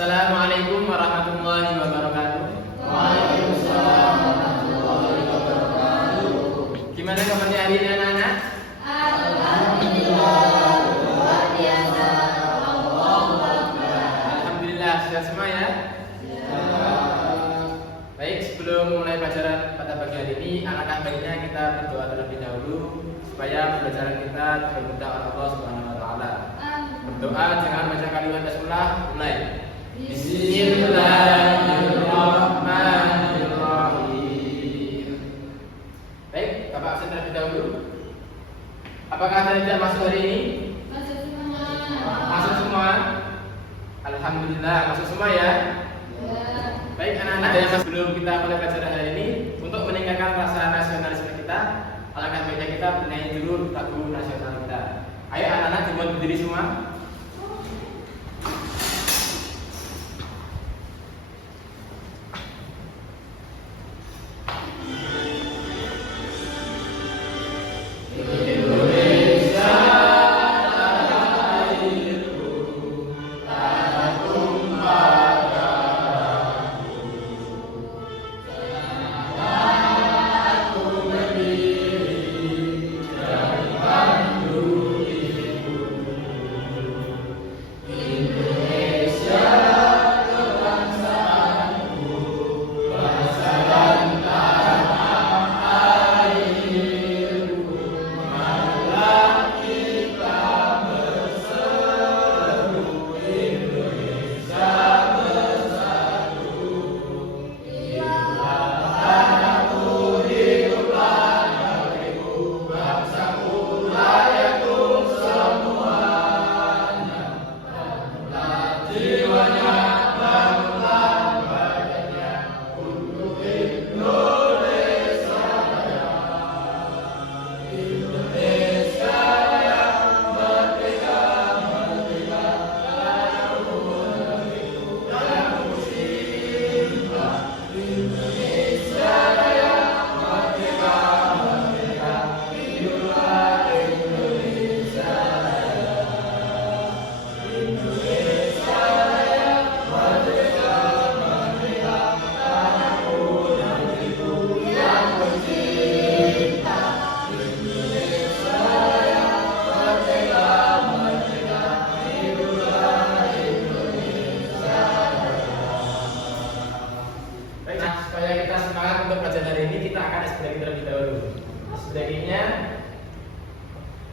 Assalamualaikum warahmatullahi wabarakatuh. Waalaikumsalam warahmatullahi wabarakatuh. Gimana kabarnya hari ini anak-anak? Alhamdulillah, luar biasa. Allahu Akbar. Alhamdulillah, sehat semua ya? Ya. Baik, sebelum mulai pelajaran pada pagi hari ini, alangkah baiknya kita berdoa terlebih dahulu supaya pembelajaran kita diberkahi oleh Allah Subhanahu wa taala. Berdoa dengan baca kalimat basmalah, mulai. Bismillahirrahmanirrahim. Baik, Bapak absen terlebih dahulu. Apakah Anda tidak masuk hari ini? Masuk semua. Masuk semua? Alhamdulillah, masuk semua ya. Ya. Baik anak-anak, ada yang sebelum kita mulai pelajaran hari ini, untuk meningkatkan rasa nasionalisme kita, alangkah baiknya kita menyanyi dulu lagu nasional kita. Ayo anak-anak dibuat berdiri semua.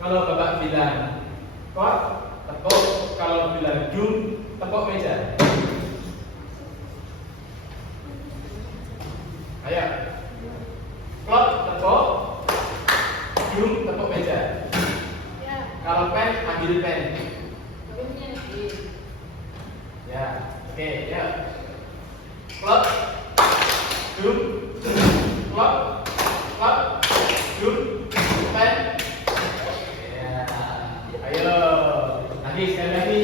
Kalau Bapak bilang kok, tepuk. Kalau bilang dum, tepuk meja. Ayo. Klop, tepuk. Dum, tepuk meja. Ya. Kalau pen, ambil pen. Pennya di. Ya, oke, ya. Klop. Dum. Klop. Klop. Dum. Pen. Ayo, lagi sekali lagi.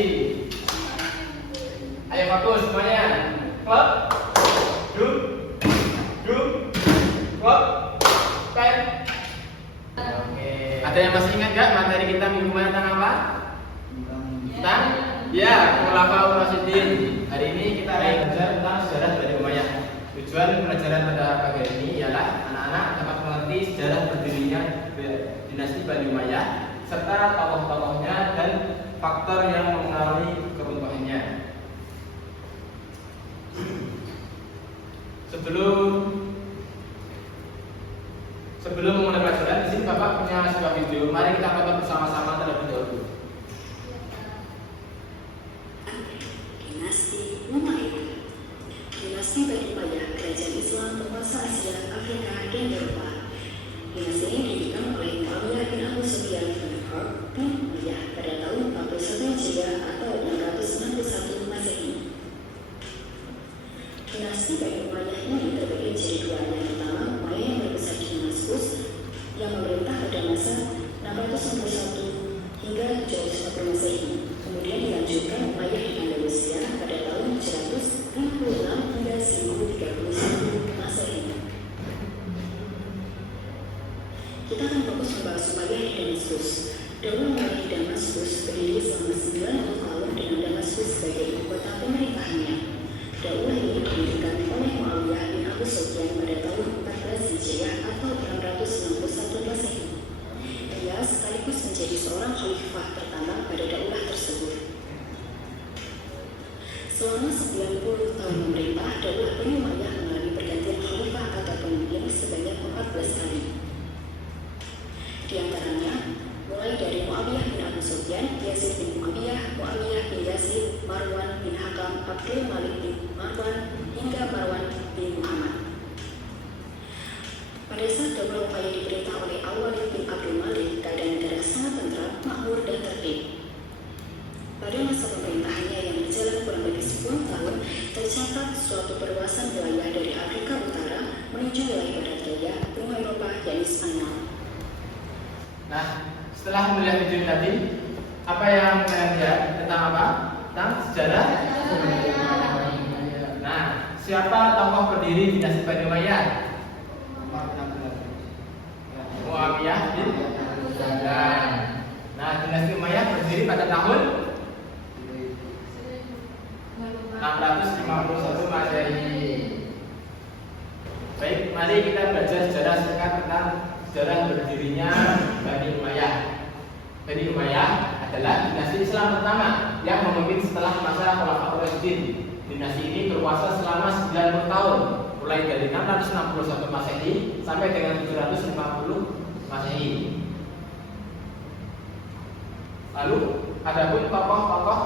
Ayo fokus semuanya. Klop, dum, klop, pen. Oke. Ada yang masih ingat nggak materi kita minggu kemarin tentang apa? Tentang? Ya, Khulafaur Rasyidin. Hari ini kita akan belajar tentang sejarah Bani Umayyah. Tujuan pelajaran pada pagi ini ialah anak-anak dapat mengerti sejarah berdirinya dinasti Bani Umayyah serta tokoh-tokohnya dan faktor yang mempengaruhi keruntuhannya. Sebelum memulai pelajaran, di sini Bapak punya sebuah video. Mari kita tonton bersama-sama terlebih dahulu. Dinasti Umayyah. Dinasti Bani Umayyah, kerajaan Islam penguasa Asia, Afrika, dan Eropa. Dinasti ini didirikan oleh Muawiyah bin Abu Sufyan bin Harb bin Umayyah pada tahun 41 Hijriah atau 661 Masehi. Dinasti Bani Umayyah ini terbagi menjadi dua. Yang pertama, Umayyah yang berbesar di Damaskus yang memerintah pada masa 691 hingga 750 Masehi. Kemudian dilanjutkan Umayyah di Andalusia pada tahun 756 hingga 1031 Masehi. Kita akan fokus membahas Umayyah di Damaskus. Daulah Umayyah di Damaskus berdiri selama 90 tahun Selama 90 tahun memerintah, Daulah Bani Umayyah mengalami pergantian khalifah atau pemimpin sebanyak 14 kali. Di antaranya, mulai dari Muawiyah bin Abu Sufyan, Yazid bin Muawiyah, Muawiyah bin Yazid, Marwan bin Hakam, Abdul Malik bin Marwan, hingga Marwan bin Muhammad. Pada saat Daulah Umayyah diperintah oleh Al-Walid bin Abdul Malik, keadaan negara sangat tentram, makmur, dan tertib. Pada masa pemerintahannya yang berjalan kurang lebih 10 tahun, tercatat suatu perluasan wilayah dari Afrika Utara menuju wilayah barat daya benua Eropa, yakni Spanyol. Nah, setelah melihat video tadi, apa yang kalian lihat tentang apa? Tentang sejarah. Nah, siapa tokoh pendiri dinasti Bani Umayyah? Muawiyah bin Abu Sufyan. Nah, dinasti Umayyah berdiri pada tahun 651 Masehi. Baik, mari kita belajar sejarah singkat tentang sejarah berdirinya Bani Umayyah. Bani Umayyah adalah dinasti Islam pertama yang memimpin setelah masa Khulafaur Rasyidin. Dinasti ini berkuasa selama 90 tahun, mulai dari 661 Masehi sampai dengan 750 Masehi. Lalu adapun tokoh-tokoh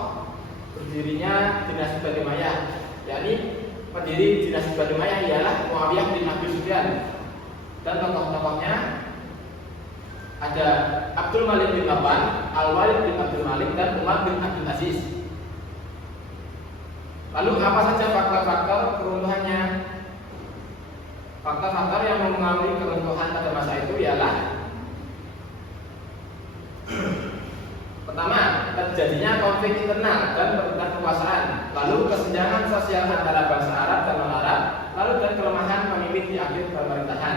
berdirinya dinasti Bani Umayyah, yakni pendiri dinasti Bani Umayyah ialah Muawiyah bin Abu Sufyan, dan tokoh-tokohnya ada Abdul Malik bin Marwan, Al-Walid bin Abdul Malik, dan Umar bin Abdul Aziz. Lalu apa saja faktor-faktor keruntuhannya? Faktor-faktor yang mempengaruhi keruntuhan pada masa itu ialah pertama, terjadinya konflik internal dan perebutan kekuasaan, lalu kesenjangan sosial antara bangsa Arab dan non-Arab, lalu dan kelemahan pemimpin di akhir pemerintahan.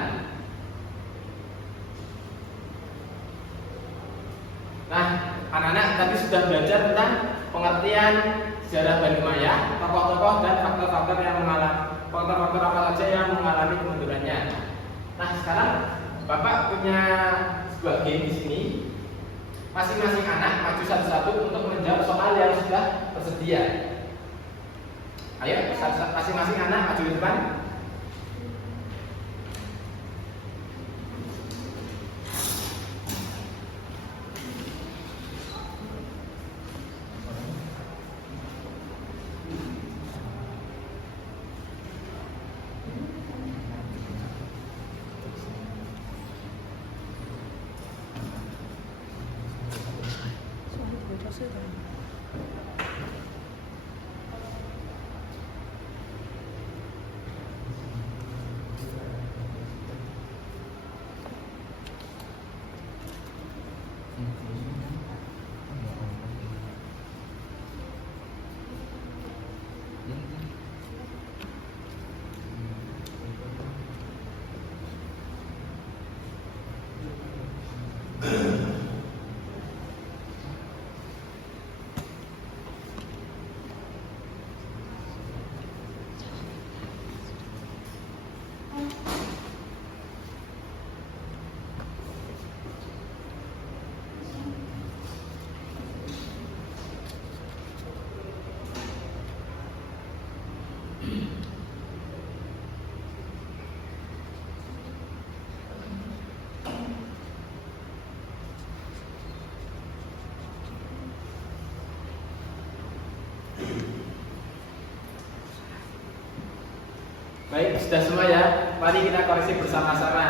Nah, anak-anak tadi sudah belajar tentang pengertian sejarah Bani Umayyah, tokoh-tokoh dan faktor-faktor apa saja yang mengalami kemundurannya. Nah, sekarang Bapak punya sebuah game di sini. Masing-masing anak maju satu-satu untuk menjawab soal yang sudah tersedia. Ayo, masing-masing anak maju di depan. Baik, sudah semua ya. Mari kita koreksi bersama-sama.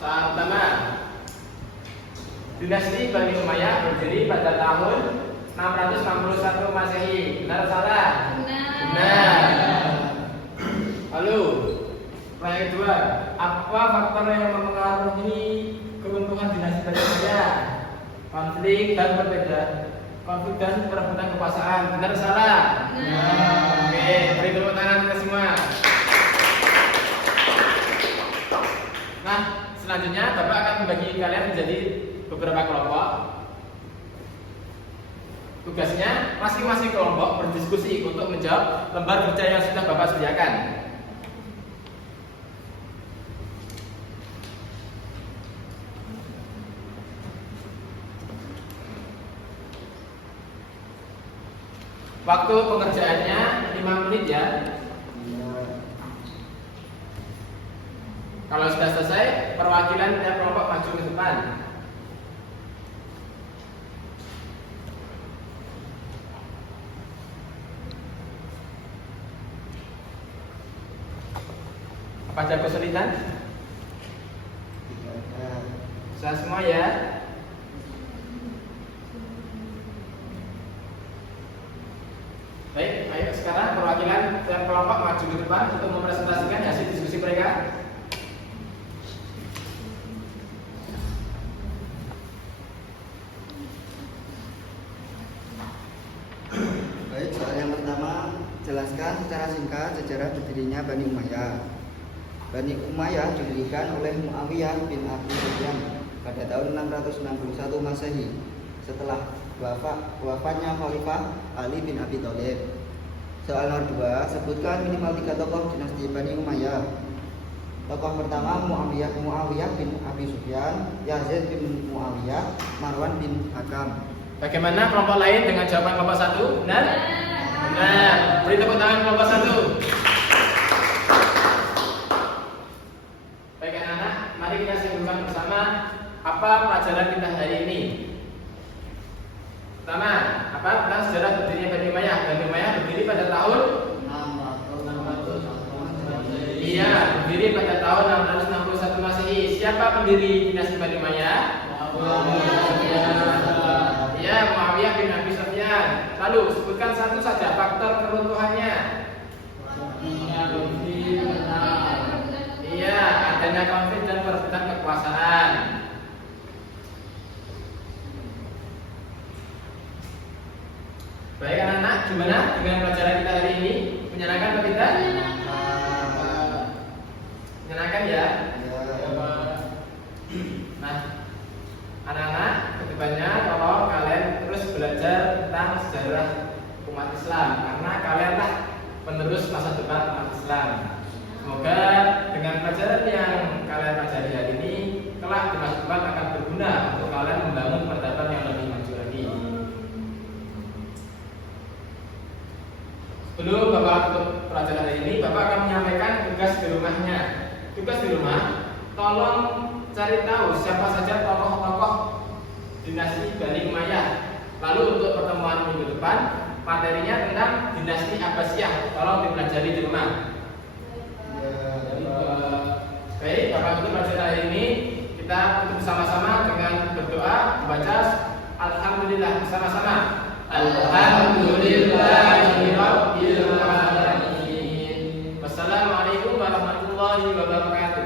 Soal pertama, dinasti Bani Umayyah berdiri pada tahun 661 Masehi. Benar atau salah? Benar. Lalu, pertanyaan kedua, apa faktor yang mempengaruhi keruntuhan dinasti Bani Umayyah? Konflik dan perebutan kekuasaan. Benar atau salah? Benar. Oke, beri tepuk tangan kita semua. Nah, selanjutnya Bapak akan membagi kalian menjadi beberapa kelompok. Tugasnya masing-masing kelompok berdiskusi untuk menjawab lembar kerja yang sudah Bapak sediakan. Waktu pengerjaannya 5 menit ya. Kalau sudah selesai, perwakilan tiap kelompok maju ke depan. Apa ada kesulitan? Bisa semua ya. Baik, ayo sekarang perwakilan tiap kelompok maju ke depan untuk mempresentasikan hasil diskusi mereka. Baik, soal yang pertama, jelaskan secara singkat sejarah berdirinya Bani Umayyah. Bani Umayyah didirikan oleh Muawiyah bin Abi Sufyan pada tahun 661 Masehi setelah wafatnya Khalifah Ali bin Abi Thalib. Soal nomor 2, sebutkan minimal 3 tokoh dinasti Bani Umayyah. Tokoh pertama Muawiyah bin Abi Sufyan, Yazid bin Muawiyah, Marwan bin Hakam. Bagaimana kelompok lain dengan jawaban kelompok 1? Benar? Benar. Beri tepuk tangan kelompok 1. Baik anak-anak, mari kita simpulkan bersama apa pelajaran kita hari ini. Pertama, apa tentang sejarah berdirinya Bani Umayyah? Bani Umayyah berdiri pada tahun 661. Iya, berdiri pada tahun 661 Masehi. Siapa pendiri dinasti Bani Umayyah? Ya, Muawiyah bin Abi Sufyan. Lalu sebutkan satu saja faktor keruntuhannya. Iya, adanya konflik dan perebutan kekuasaan. Baik anak-anak, gimana dengan pelajaran kita hari ini? Menyenangkan atau tidak? Menyenangkan ya? Nah, anak-anak, kedepannya tolong kalian terus belajar tentang sejarah umat Islam, karena kalianlah penerus masa depan umat Islam. Semoga dengan pelajaran yang kalian pelajari hari ini, kelak di masa depan akan berguna untuk kalian membangun peradaban yang lebih maju lagi. Sebelum Bapak untuk pelajaran hari ini, Bapak akan menyampaikan tugas di rumahnya. Tugas di rumah, tolong cari tahu siapa saja tokoh-tokoh dinasti Bani Umayyah. Lalu untuk pertemuan minggu depan, materinya tentang dinasti Abbasiyah. Tolong dipelajari di rumah. Baik, Bapak untuk pelajaran hari ini kita tutup bersama-sama dengan berdoa membaca Alhamdulillah bersama-sama. Alhamdulillahirabbil alamin. Wassalamualaikum warahmatullahi wabarakatuh.